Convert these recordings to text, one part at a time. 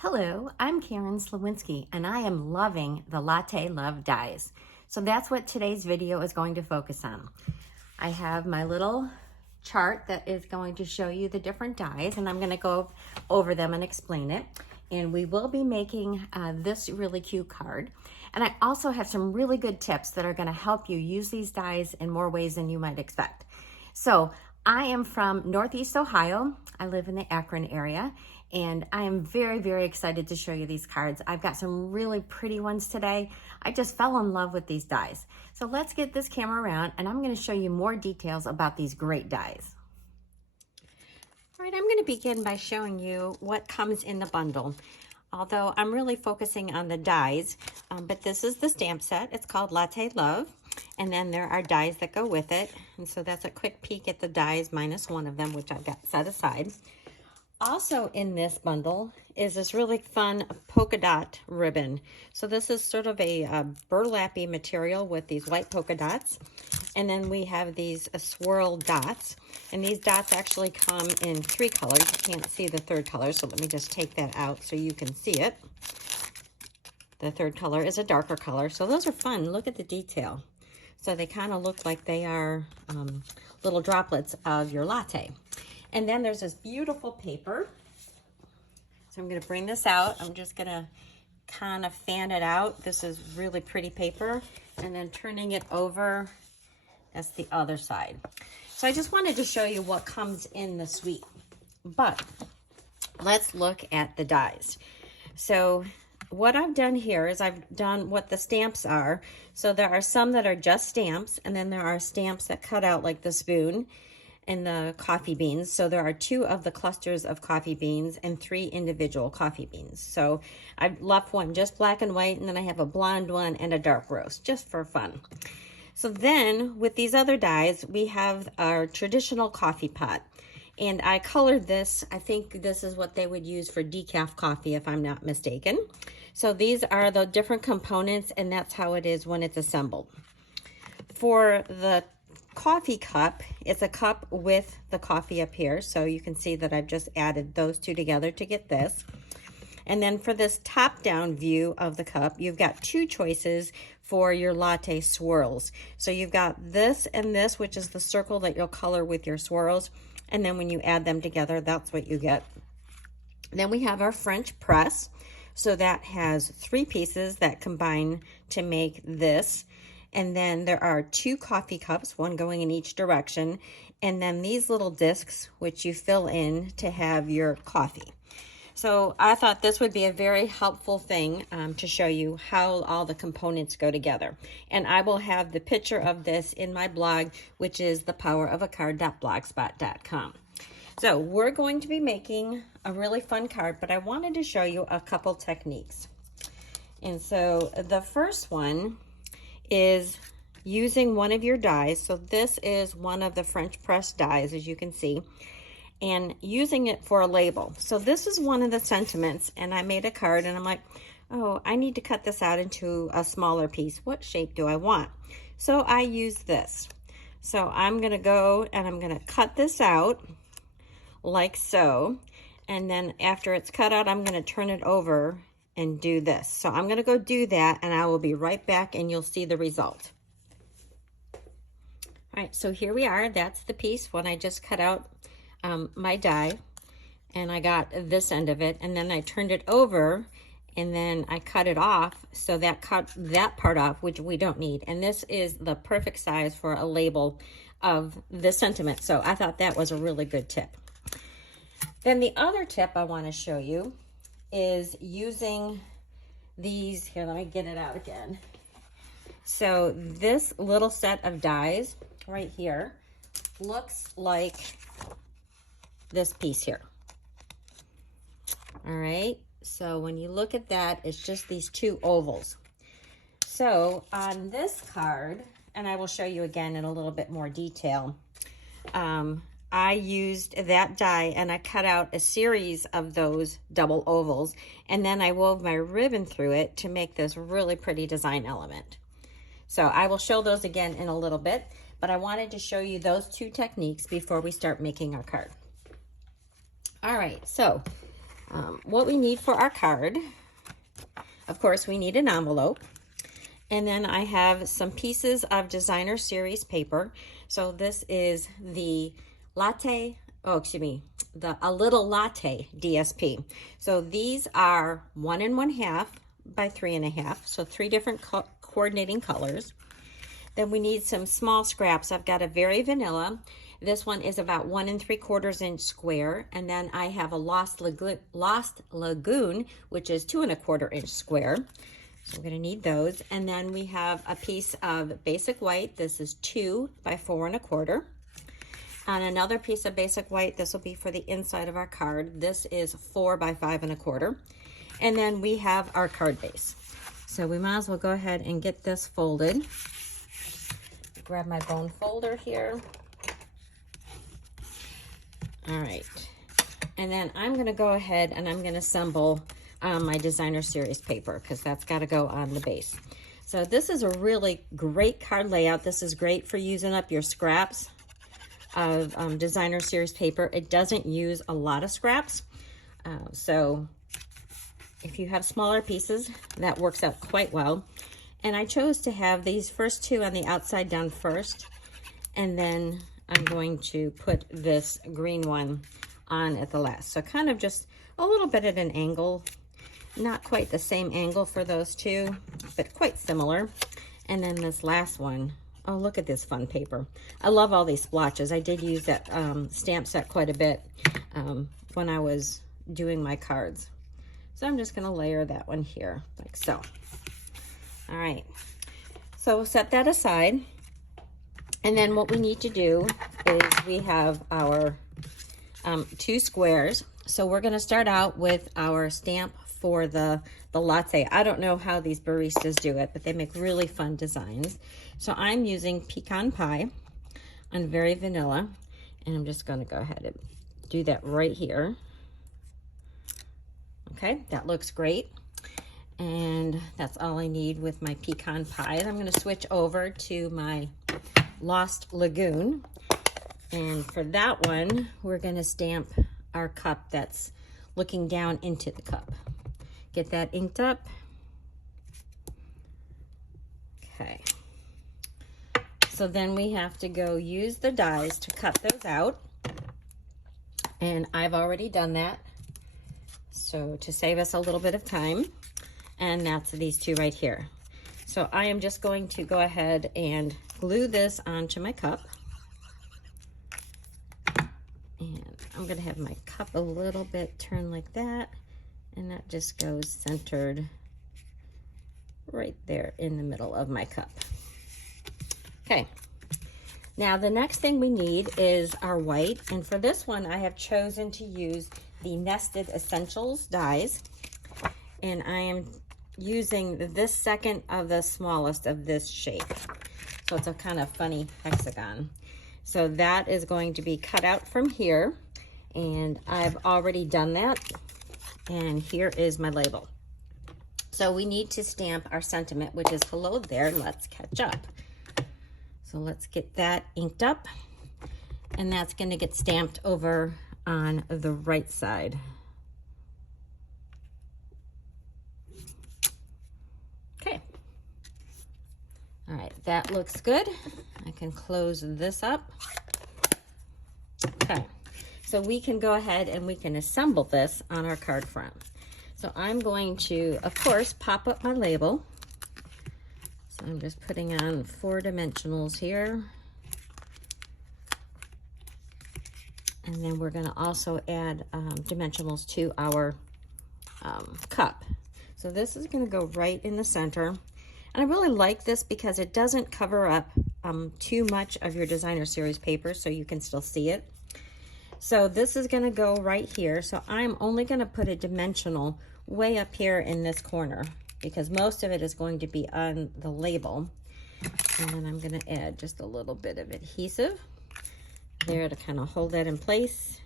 Hello, I'm Karen Slawinski, and I am loving the Latte Love Dies. So that's what today's video is going to focus on. I have my little chart that is going to show you the different dies, and I'm going to go over them and explain it. And we will be making this really cute card. And I also have some really good tips that are going to help you use these dies in more ways than you might expect. So I am from Northeast Ohio. I live in the Akron area, and I am very, very excited to show you these cards. I've got some really pretty ones today. I just fell in love with these dies. So let's get this camera around, and I'm going to show you more details about these great dies. All right, I'm going to begin by showing you what comes in the bundle. Although I'm really focusing on the dies, but this is the stamp set. It's called Latte Love, and then there are dies that go with it. And so that's a quick peek at the dies minus one of them, which I've got set aside. Also in this bundle is this really fun polka dot ribbon. So this is sort of a burlappy material with these white polka dots. And then we have these swirl dots. And these dots actually come in 3 colors. You can't see the third color, so let me just take that out so you can see it. The third color is a darker color. So those are fun. Look at the detail. So they kind of look like they are little droplets of your latte. And then there's this beautiful paper. So I'm going to bring this out. I'm just going to kind of fan it out. This is really pretty paper. And then turning it over, that's the other side. So I just wanted to show you what comes in the suite. But let's look at the dies. So what I've done here is I've done what the stamps are. So there are some that are just stamps, and then there are stamps that cut out like the spoon and the coffee beans. So there are 2 of the clusters of coffee beans and 3 individual coffee beans. So I've left one just black and white, and then I have a blonde one and a dark roast just for fun. So then with these other dies, we have our traditional coffee pot. And I colored this. I think this is what they would use for decaf coffee, if I'm not mistaken. So these are the different components, and that's how it is when it's assembled. For the coffee cup, it's a cup with the coffee up here. So you can see that I've just added those 2 together to get this. And then for this top-down view of the cup, you've got 2 choices for your latte swirls. So you've got this and this, which is the circle that you'll color with your swirls. And then when you add them together, that's what you get. Then we have our French press. So that has 3 pieces that combine to make this. And then there are 2 coffee cups, one going in each direction. And then these little discs, which you fill in to have your coffee. So I thought this would be a very helpful thing to show you how all the components go together. And I will have the picture of this in my blog, which is thepowerofacard.blogspot.com. So we're going to be making a really fun card, but I wanted to show you a couple techniques. And so the first one is using one of your dies. So this is one of the French press dies, as you can see, and using it for a label. So this is one of the sentiments, and I made a card, and I'm like, oh, I need to cut this out into a smaller piece. What shape do I want? So I use this. So I'm gonna go and I'm gonna cut this out like so, and then after it's cut out, I'm gonna turn it over and do this. So I'm gonna go do that, and I will be right back, and you'll see the result. All right, so here we are. That's the piece when I just cut out my die, and I got this end of it, and then I turned it over, and then I cut it off. So that cut that part off, which we don't need. And this is the perfect size for a label of the sentiment. So I thought that was a really good tip. Then the other tip I want to show you is using these. Here, let me get it out again. So this little set of dies right here looks like this piece here. All right, so when you look at that, it's just these 2 ovals. So on this card, and I will show you again in a little bit more detail, I used that die and I cut out a series of those double ovals, and then I wove my ribbon through it to make this really pretty design element. So I will show those again in a little bit, but I wanted to show you those 2 techniques before we start making our card. All right, so What we need for our card, of course, we need an envelope. And then I have some pieces of designer series paper. So this is the Latte, a Little Latte DSP. So these are 1 1/2 by 3 1/2. So 3 different coordinating colors. Then we need some small scraps. I've got a Very Vanilla. This one is about 1 3/4 inch square. And then I have a Lost Lagoon, which is 2 1/4 inch square. So we're going to need those. And then we have a piece of basic white. This is 2 by 4 1/4. And another piece of basic white. This will be for the inside of our card. This is 4 by 5 1/4. And then we have our card base. So we might as well go ahead and get this folded. Grab my bone folder here. All right. And then I'm going to go ahead and I'm going to assemble my designer series paper because that's got to go on the base. So this is a really great card layout. This is great for using up your scraps of designer series paper. It doesn't use a lot of scraps. So if you have smaller pieces, that works out quite well. And I chose to have these first 2 on the outside done first. And then I'm going to put this green one on at the last. So kind of just a little bit at an angle. Not quite the same angle for those 2, but quite similar. And then this last one, oh, look at this fun paper. I love all these splotches. I did use that stamp set quite a bit when I was doing my cards. So I'm just gonna layer that one here, like so. All right, so we'll set that aside. And then what we need to do is we have our 2 squares. So we're gonna start out with our stamp for the latte. I don't know how these baristas do it, but they make really fun designs. So I'm using pecan pie on Very Vanilla, and I'm just gonna go ahead and do that right here. Okay, that looks great. And that's all I need with my pecan pie. And I'm gonna switch over to my Lost Lagoon. And for that one, we're gonna stamp our cup that's looking down into the cup. Get that inked up. Okay. So then we have to go use the dies to cut those out. And I've already done that. So to save us a little bit of time, and that's these 2 right here. So I am just going to go ahead and glue this onto my cup. And I'm gonna have my cup a little bit turned like that, and that just goes centered right there in the middle of my cup. Okay, now the next thing we need is our white, and for this one I have chosen to use the Nested Essentials dies, and I am using this second of the smallest of this shape. So it's a kind of funny hexagon. So that is going to be cut out from here, and I've already done that, and here is my label. So we need to stamp our sentiment, which is hello there, let's catch up. So let's get that inked up, and that's going to get stamped over on the right side. Okay. All right, that looks good. I can close this up. Okay, so we can go ahead and we can assemble this on our card front. So I'm going to, of course, pop up my label. So I'm just putting on 4 dimensionals here. And then we're gonna also add dimensionals to our cup. So this is gonna go right in the center. And I really like this because it doesn't cover up too much of your designer series paper, so you can still see it. So this is gonna go right here. So I'm only gonna put a dimensional way up here in this corner because most of it is going to be on the label. And then I'm gonna add just a little bit of adhesive there to kind of hold that in place.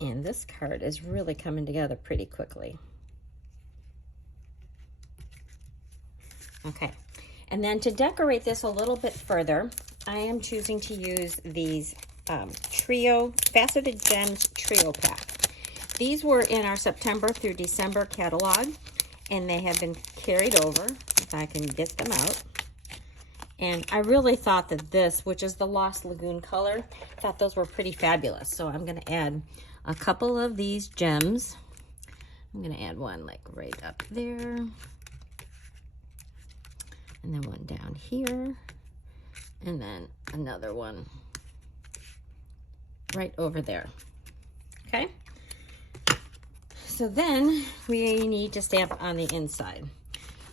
And this card is really coming together pretty quickly. Okay, and then to decorate this a little bit further, I am choosing to use these Trio Faceted Gems Trio Pack. these were in our September through December catalog, and they have been carried over, if I can get them out. And I really thought that this, which is the Lost Lagoon color, thought those were pretty fabulous. So I'm gonna add a couple of these gems. I'm gonna add one like right up there. And then one down here. And then another one right over there. Okay? So then we need to stamp on the inside.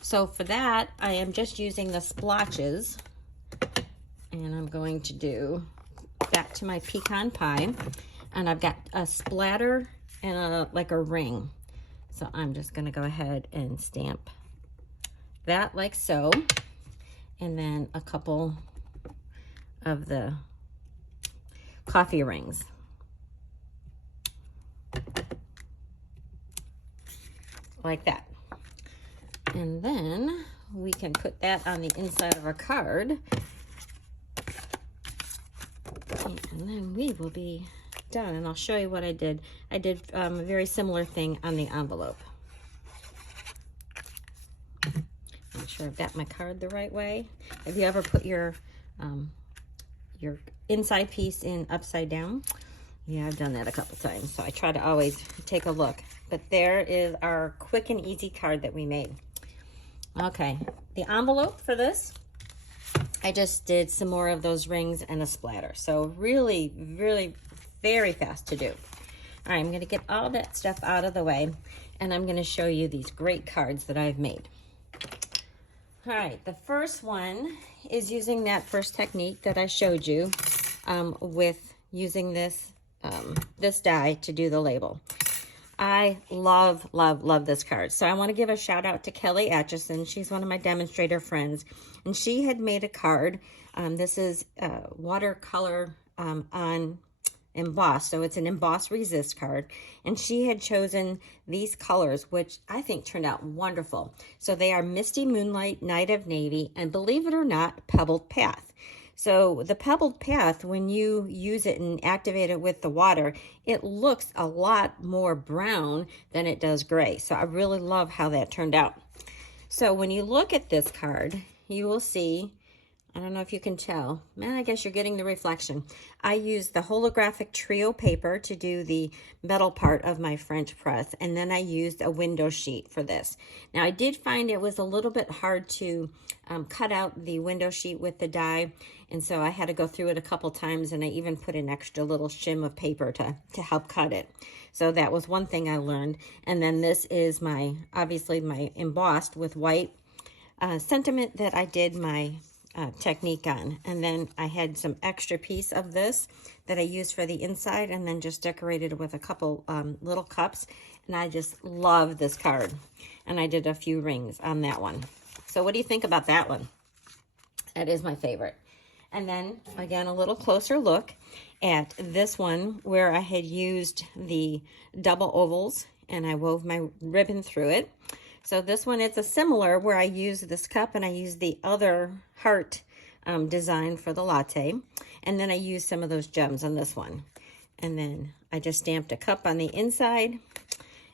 So for that, I am just using the splotches, and I'm going to do back to my pecan pie, and I've got a splatter and like a ring. So I'm just gonna go ahead and stamp that like so, and then a couple of the coffee rings. Like that. And then we can put that on the inside of our card. And then we will be done. And I'll show you what I did. I did a very similar thing on the envelope. Make sure I've got my card the right way. Have you ever put your inside piece in upside down? Yeah, I've done that a couple times. So I try to always take a look. But there is our quick and easy card that we made. Okay, the envelope for this, I just did some more of those rings and a splatter. So really, really very fast to do. All right, I'm gonna get all that stuff out of the way, and I'm gonna show you these great cards that I've made. All right, the first one is using that first technique that I showed you with using this, this die to do the label. I love, love, love this card. So I want to give a shout out to Kelly Atchison. She's one of my demonstrator friends, and she had made a card. This is watercolor on embossed. So it's an embossed resist card, and she had chosen these colors, which I think turned out wonderful. So they are Misty Moonlight, Night of Navy, and believe it or not, Pebbled Path. So the Pebbled Path, when you use it and activate it with the water, it looks a lot more brown than it does gray. So I really love how that turned out. So when you look at this card, you will see, I don't know if you can tell, man, I guess you're getting the reflection. I used the holographic trio paper to do the metal part of my French press, and then I used a window sheet for this. Now I did find it was a little bit hard to cut out the window sheet with the die, and so I had to go through it a couple times, and I even put an extra little shim of paper to help cut it. So that was one thing I learned. And then this is my, obviously my embossed with white sentiment that I did my technique on. And then I had some extra piece of this that I used for the inside, and then just decorated with a couple little cups. And I just love this card. And I did a few rings on that one. So what do you think about that one? That is my favorite. And then again, a little closer look at this one where I had used the double ovals and I wove my ribbon through it. So this one, it's a similar where I used this cup and I used the other heart design for the latte. And then I used some of those gems on this one. And then I just stamped a cup on the inside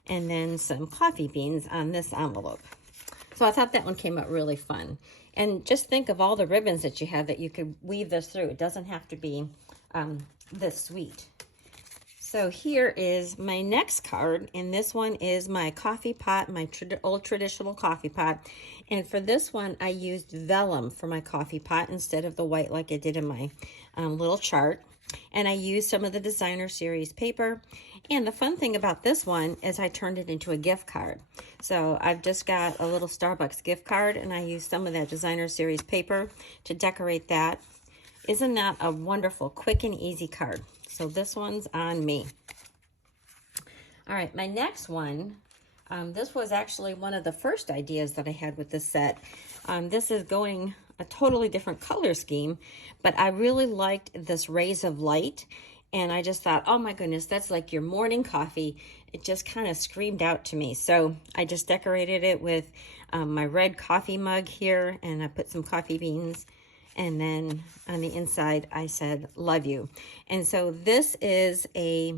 and then some coffee beans on this envelope. So I thought that one came out really fun. And just think of all the ribbons that you have that you could weave this through. It doesn't have to be this sweet. So here is my next card, and this one is my coffee pot, my old traditional coffee pot. And for this one, I used vellum for my coffee pot instead of the white like I did in my little chart. And I used some of the designer series paper. And the fun thing about this one is I turned it into a gift card. So I've just got a little Starbucks gift card, and I used some of that designer series paper to decorate that. Isn't that a wonderful, quick and easy card? So this one's on me. All right, my next one, this was actually one of the first ideas that I had with this set. This is going a totally different color scheme, but I really liked this Rays of Light, and I just thought, oh my goodness, that's like your morning coffee. It just kind of screamed out to me. So I just decorated it with my red coffee mug here, and I put some coffee beans. And then on the inside, I said, love you. And so this is a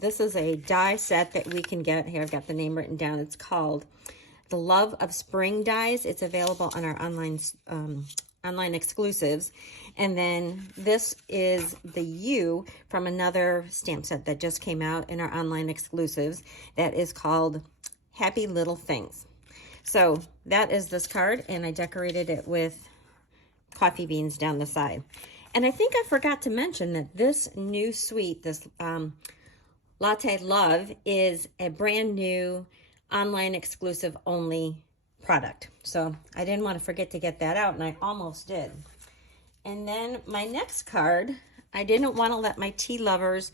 This is a die set that we can get. Here, I've got the name written down. It's called The Love of Spring Dies. It's available on our online exclusives. And then this is the U from another stamp set that just came out in our online exclusives that is called Happy Little Things. So that is this card, and I decorated it with coffee beans down the side. And I think I forgot to mention that this new suite, this Latte Love, is a brand new online exclusive only product. So I didn't want to forget to get that out, and I almost did. And then my next card, I didn't want to let my tea lovers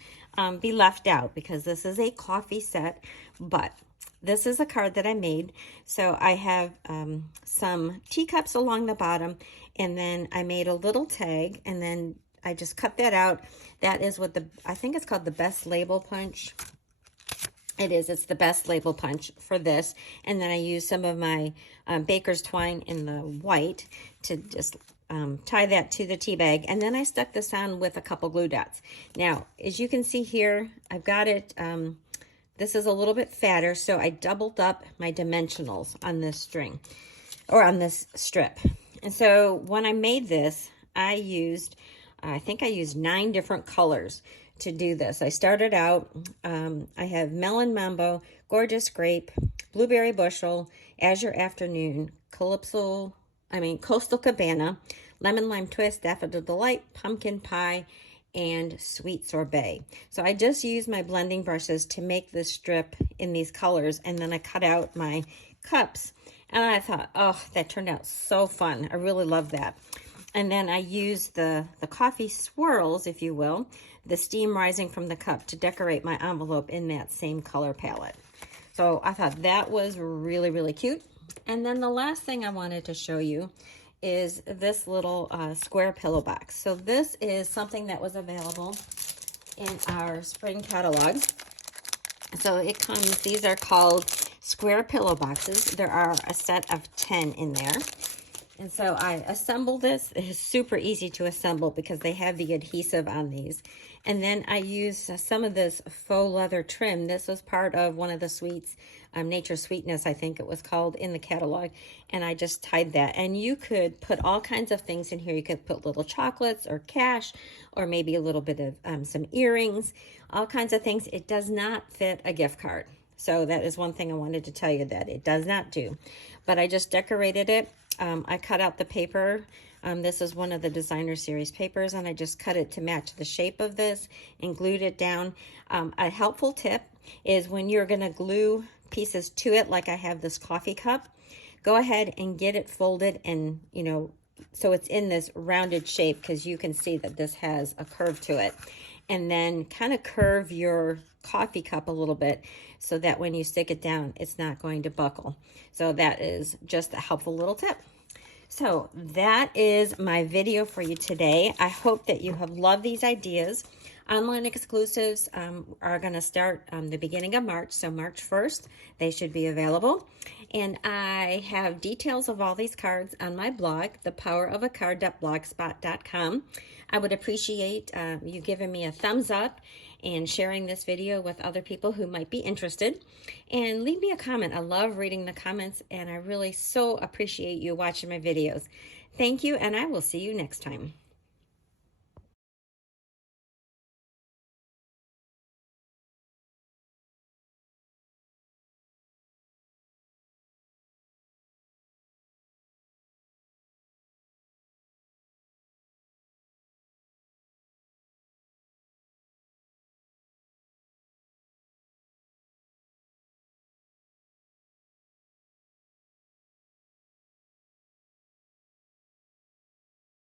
be left out because this is a coffee set, but this is a card that I made. So I have some teacups along the bottom, and then I made a little tag, and then I just cut that out. That is what I think it's called the Best Label Punch. It's the Best Label Punch for this. And then I used some of my baker's twine in the white to just tie that to the tea bag. And then I stuck this on with a couple glue dots. Now, as you can see here, I've got it, this is a little bit fatter, so I doubled up my dimensionals on this string, or on this strip. And so when I made this, I think I used 9 different colors to do this. I started out, I have Melon Mambo, Gorgeous Grape, Blueberry Bushel, Azure Afternoon, Coastal Cabana, Lemon Lime Twist, Daffodil Delight, Pumpkin Pie, and Sweet Sorbet. So I just used my blending brushes to make this strip in these colors, and then I cut out my cups, and I thought, oh, that turned out so fun. I really love that. And then I used the coffee swirls, if you will, the steam rising from the cup, to decorate my envelope in that same color palette. So I thought that was really, really cute. And then the last thing I wanted to show you is this little square pillow box. So this is something that was available in our spring catalog. So it comes, these are called square pillow boxes. There are a set of 10 in there. And so I assembled this. It is super easy to assemble because they have the adhesive on these. And then I used some of this faux leather trim. This was part of one of the suites, Nature Sweetness, I think it was called, in the catalog. And I just tied that. And you could put all kinds of things in here. You could put little chocolates or cash, or maybe a little bit of some earrings, all kinds of things. It does not fit a gift card. So that is one thing I wanted to tell you that it does not do. But I just decorated it. I cut out the paper. This is one of the designer series papers, and I just cut it to match the shape of this and glued it down. A helpful tip is when you're going to glue pieces to it, like I have this coffee cup, go ahead and get it folded and, so it's in this rounded shape, because you can see that this has a curve to it. And then kind of curve your coffee cup a little bit so that when you stick it down, it's not going to buckle. So that is just a helpful little tip. So that is my video for you today. I hope that you have loved these ideas. Online exclusives are going to start the beginning of March, so March 1st, they should be available. And I have details of all these cards on my blog, thepowerofacard.blogspot.com. I would appreciate you giving me a thumbs up and sharing this video with other people who might be interested. And leave me a comment. I love reading the comments, and I really so appreciate you watching my videos. Thank you, and I will see you next time.